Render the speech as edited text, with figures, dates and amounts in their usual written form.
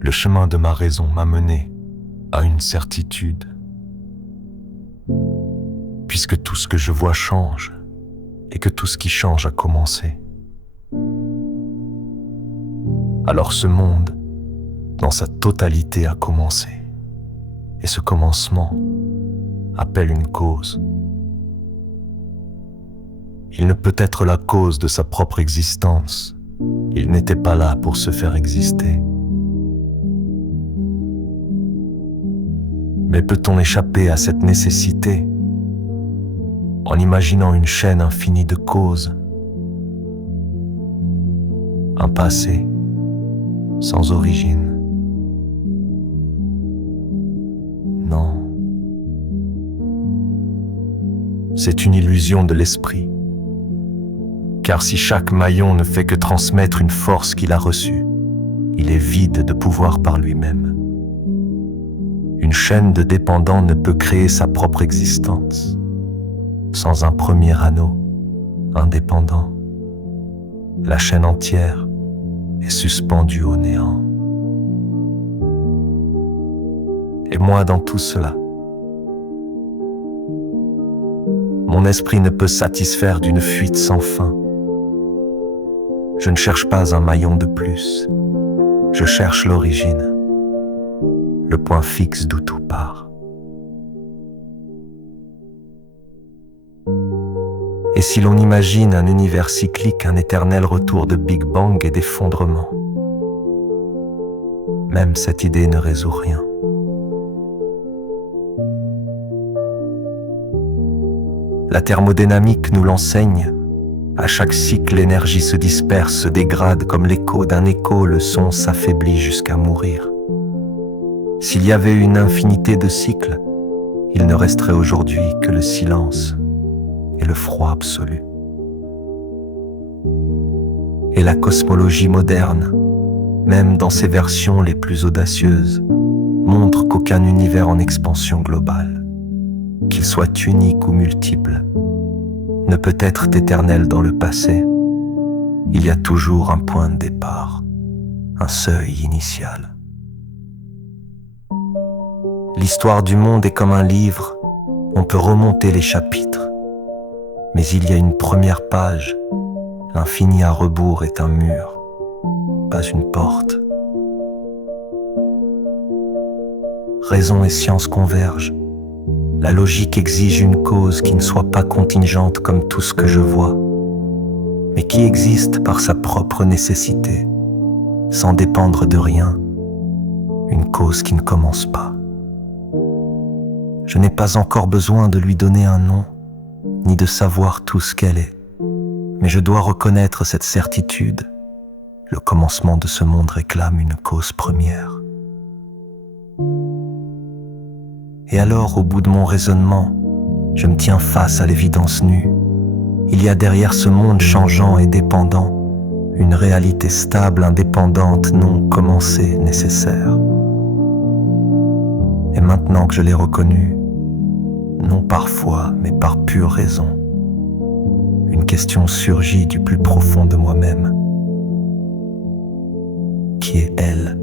Le chemin de ma raison m'a mené à une certitude. Puisque tout ce que je vois change, et que tout ce qui change a commencé. Alors ce monde, dans sa totalité, a commencé. Et ce commencement appelle une cause. Il ne peut être la cause de sa propre existence. Il n'était pas là pour se faire exister. Mais peut-on échapper à cette nécessité en imaginant une chaîne infinie de causes, un passé sans origine? Non. C'est une illusion de l'esprit. Car si chaque maillon ne fait que transmettre une force qu'il a reçue, il est vide de pouvoir par lui-même. Une chaîne de dépendants ne peut créer sa propre existence sans un premier anneau indépendant. La chaîne entière est suspendue au néant. Et moi dans tout cela, mon esprit ne peut satisfaire d'une fuite sans fin. Je ne cherche pas un maillon de plus, je cherche l'origine, le point fixe d'où tout part. Et si l'on imagine un univers cyclique, un éternel retour de Big Bang et d'effondrement, même cette idée ne résout rien. La thermodynamique nous l'enseigne. À chaque cycle, l'énergie se disperse, se dégrade comme l'écho d'un écho, le son s'affaiblit jusqu'à mourir. S'il y avait une infinité de cycles, il ne resterait aujourd'hui que le silence et le froid absolu. Et la cosmologie moderne, même dans ses versions les plus audacieuses, montre qu'aucun univers en expansion globale, qu'il soit unique ou multiple, ne peut être éternel dans le passé. Il y a toujours un point de départ, un seuil initial. L'histoire du monde est comme un livre, on peut remonter les chapitres, mais il y a une première page. L'infini à rebours est un mur, pas une porte. Raison et science convergent. La logique exige une cause qui ne soit pas contingente comme tout ce que je vois, mais qui existe par sa propre nécessité, sans dépendre de rien, une cause qui ne commence pas. Je n'ai pas encore besoin de lui donner un nom, ni de savoir tout ce qu'elle est, mais je dois reconnaître cette certitude. Le commencement de ce monde réclame une cause première. Et alors, au bout de mon raisonnement, je me tiens face à l'évidence nue. Il y a derrière ce monde changeant et dépendant une réalité stable, indépendante, non commencée, nécessaire. Et maintenant que je l'ai reconnue, non par foi, mais par pure raison, une question surgit du plus profond de moi-même. Qui est elle ?